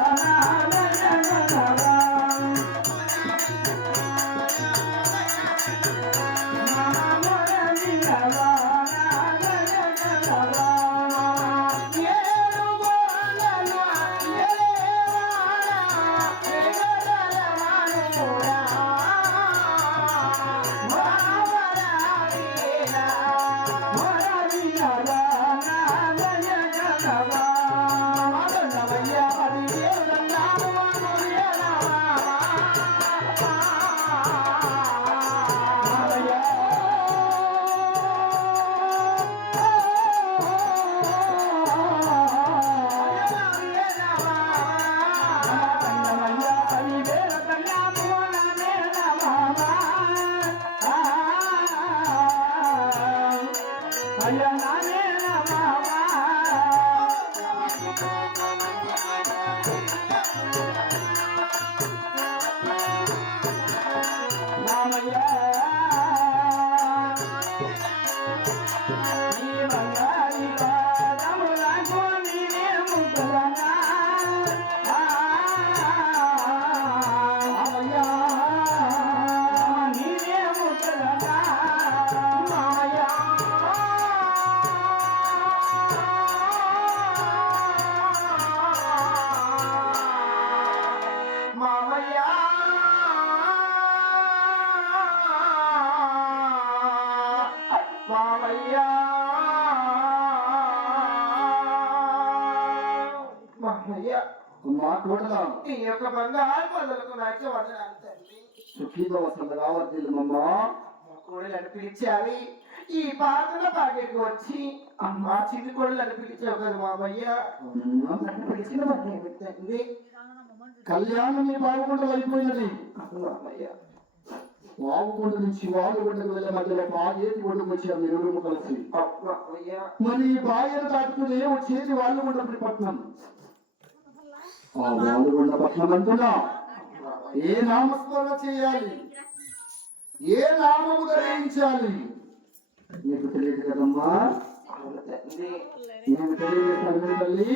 না అమ్మా కోటలా ఈ యొక్క బంగారు మొదలకు నాకు వందనాలు తల్లి. సుఖీతో వసంతగా వర్తిల్లమ్మా మా కోడలను పిలిచావి. ఈ పాత్రల పాకెట్కి వచ్చి అమ్మా చిన్ని కోడలను పిలిచావు కదా మామయ్య. నన్ను పిలిచిన తండ్రి కళ్యాణం బాగుండలు అయిపోయినది. మామయ్య. వాగుకొండ నుంచి వాగుకొండకు వెళ్ళే మధ్యలో బాగేటి ఒడ్డుకు వచ్చారు ఇరువురు కలిసి మరి ఈ బాగేరు దాటుకుని వచ్చేది వాగుకొండ పట్నం. ఆ వాగుకొండ పట్నం అంటున్నా. ఏ నామస్మరణ చేయాలి? ఏ నామము గ్రహించాలి? నీకు తెలియదు కదమ్మా? నీకు తెలియదు తల్లి?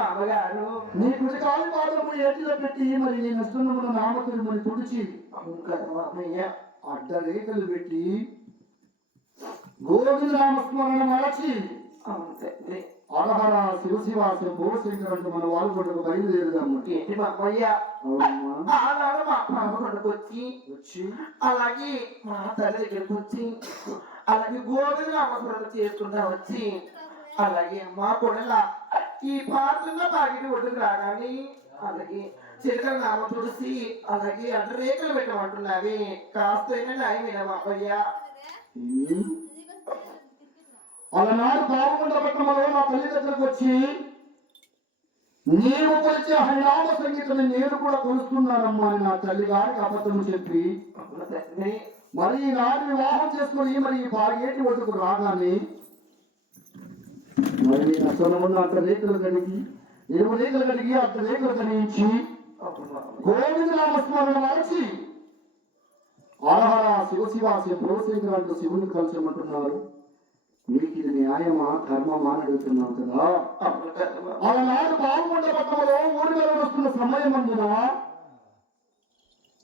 మామగారు నీ కుడికాలు పాదము ఏటిలో పెట్టి మరి నీ నష్టముల నామకులు మరి తుడిచి అవును కదా మామయ్య అడ్డరేఖలు పెట్టి గోవింద నామస్మరణ మరచి తండ్రి అలహర శివశివాసం భూశంకర్ అంటూ మన వాళ్ళు కూడా బయలుదేరుదాము ఏంటి ఆనాడు మా పాప కొడుకొచ్చి వచ్చి. అలాగే మా తల్లి దగ్గరికి వచ్చి అలాగే గోవింద నామస్మరణ చేసుకుంటా వచ్చి అలాగే మా కొడల ఈ పాత్రలో పాకిటి ఒడ్డుకు రాగానే అలాగే చిలకల నామ తుడిసి అలాగే అడ్డ రేఖలు పెట్టమంటున్నవి. కాస్తైనా న్యాయమైన మామయ్య వాళ్ళ అలనాడు బాగుండ పట్టణంలో నా తల్లి దగ్గరకు వచ్చి నేను కొలిచే హరినామ సంగీతం నేను కూడా కొలుస్తున్నానమ్మా అని నా తల్లి గారికి అబద్ధం చెప్పి అవును ఈ మరి వివాహం చేసుకుని మరి ఈ బాగేటి ఒడ్డుకు రాగానే మళ్ళీ అసలు ముందు అక్కడ అంత కడిగి ఏడు రేకులు కడిగి అక్కడ రేకులు కలిగించి గోవింద నామస్మరణ మార్చి ఆహార శివ శివ శివశేఖర్ అంటూ శివుని కలిసమంటున్నారు మీకు ఇది న్యాయమా ధర్మమా అని అడుగుతున్నాం కదా. ఆనాడు బాగుండ పట్టణంలో ఊరిలో వస్తున్న సమయం అందున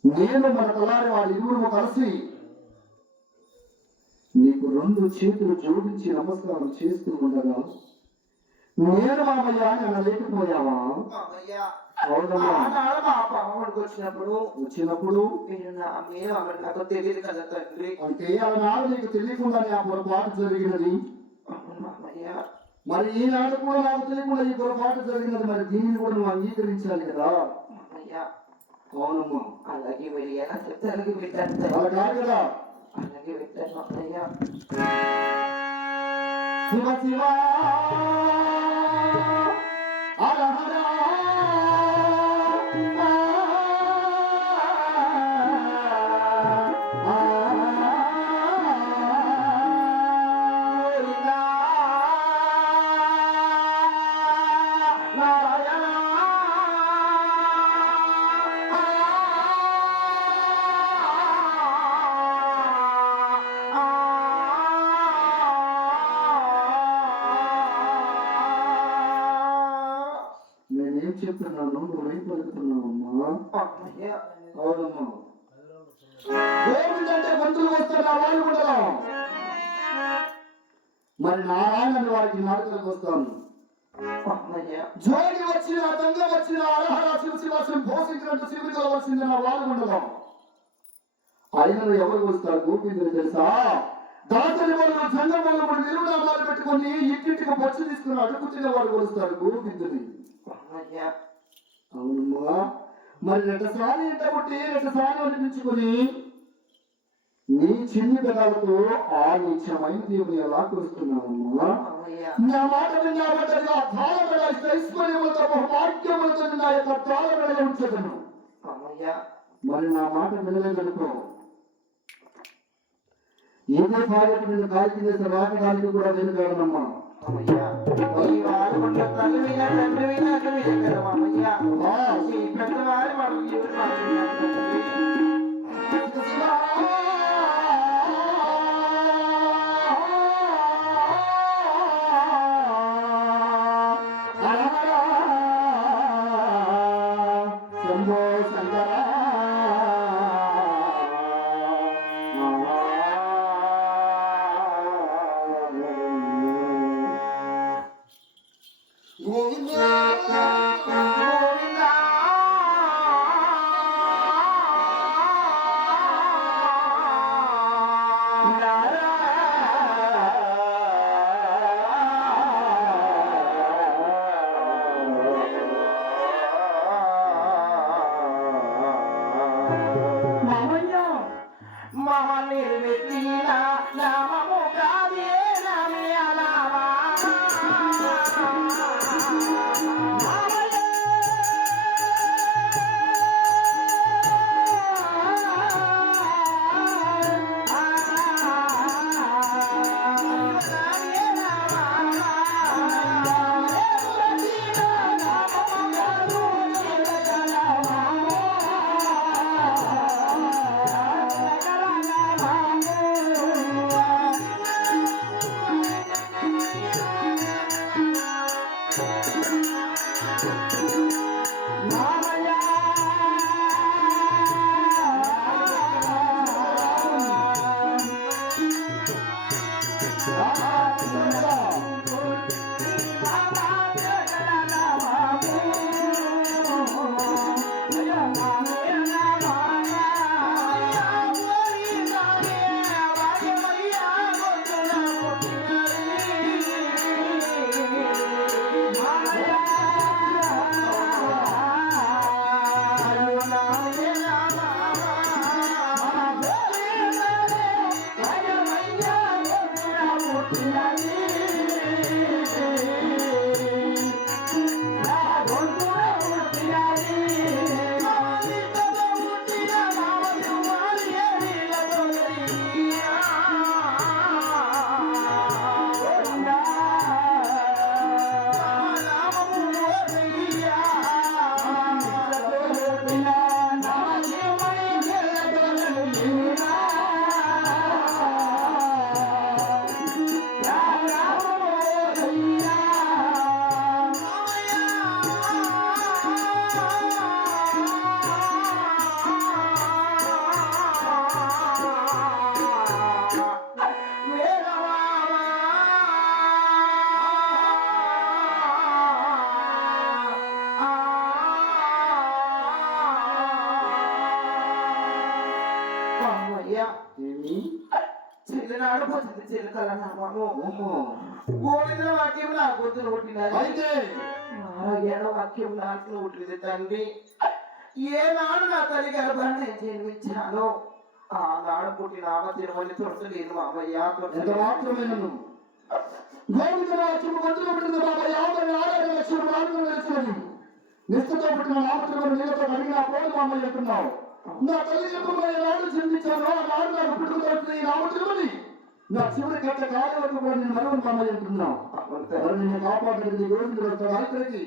నేను మన కలారి వాళ్ళ ఇరువురు కలిసి నీకు రెండు చేతులు జోడించి నమస్కారం చేస్తూ ఉండగా నేను మామయ్య అని అనలేకపోయావా మామయ్య అవునమ్మా. ఆనాడు మా పాపడికి వచ్చినప్పుడు వచ్చినప్పుడు? మీరు నా మీరు ఆమె నాకు తెలియదు కదా తండ్రి. అంటే ఆనాడు నీకు తెలియకుండానే ఆ పొరపాటు జరిగినది? మామయ్య. మరి ఈనాడు కూడా నాకు తెలియకుండా ఈ పొరపాటు జరిగినది మరి దీనిని కూడా నువ్వు అంగీకరించాలి కదా? మామయ్య. అవునమ్మా. అలాగే తండ్రి. అలా కాదు అలాగే వింటాను మామయ్య. శివ శివ. చెప్తున్నాను నువ్వేం పలుకుతున్నావమ్మా అవునమ్మా గోవింద అంటే మంత్రులు వస్తారు ఆ వాళ్ళు కూడా. మరి నారాయణ వారికి మార్గంలోకి వస్తాను. జోగి వచ్చిన దొంగ వచ్చిన అలహర శివ శివ శివ భోసించినట్టు శివుడు కలవలసింది నా వాళ్ళు ఉండదు ఆయనను ఎవరు వస్తారు గోపీంద్రుడు తెలుసా? దాతని వాళ్ళు జంగ వాళ్ళు కూడా నిలువునామాలు పెట్టుకొని ఇంటింటికి పచ్చి తీసుకుని అడుగుతున్న వాడు కొలుస్తారు గోపీంద్రుని అవునమ్మా మరి రెండసారి ఎంట కొట్టి రెండసారి అనిపించుకొని నీ చిన్ని పెదాలతో ఆ నీచమైన దేవుని ఎలా కొలుస్తున్నావమ్మా అమ్మయ్య నా మాట విన్నాబట్టగా తాళబడ ఐశ్వర్యములతో వాక్యములతో నా యొక్క తాళబడ ఉంచదను. మరి నా మాట వినలేదనుకో. ఇదే భార్య మీద కాలి కింద రాకడానికి కూడా నేను కాదనమ్మా పెద్దవారి వాళ్ళు ఎవరు Mama, little bit, గోవింద వాక్యం నా గొంతులు పుట్టినది అయితే. నారాయణ వాక్యం నాకు పుట్టింది తండ్రి. ఏనాడు నా తల్లి గర్భాన్ని నేను జన్మించాను. ఆనాడు పుట్టిన ఆమె తిరుమల తొడతలేదు మామయ్య ఎంత గోవింద రాజ్యము మంత్రులు బాబా యాభై లక్షల నిష్ఠతో పుట్టిన నీళ్ళతో అడిగిన నా తల్లి నాడు ఆ నాడు నాకు నా చివరి కట్ట కూడా నేను మరొక మా అమ్మ చెప్తున్నావు మరి నిన్ను కాపాడడానికి గోవిందుడు వస్తాడా ఇక్కడికి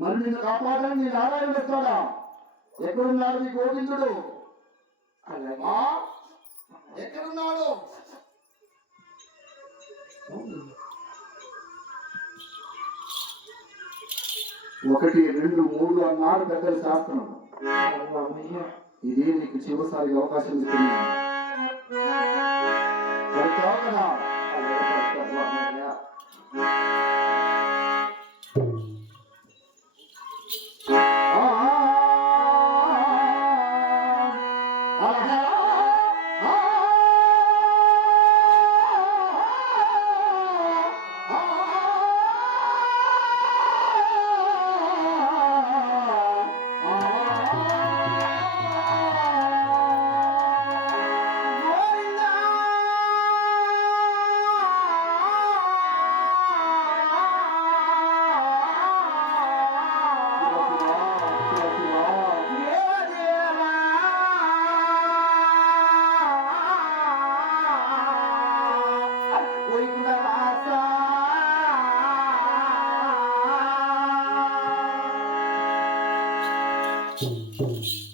మరి నిన్ను కాపాడడానికి నీ నారాయణుడు వస్తాడా ఎక్కడున్నాడు నీ గోవిందుడు? ఎక్కడున్నాడు? ఒకటి రెండు మూడు అన్నారు పెద్దల శాస్త్రం. ఇది నీకు చివరిసారి అవకాశం కదా? అలాగే మామయ్య Marcos.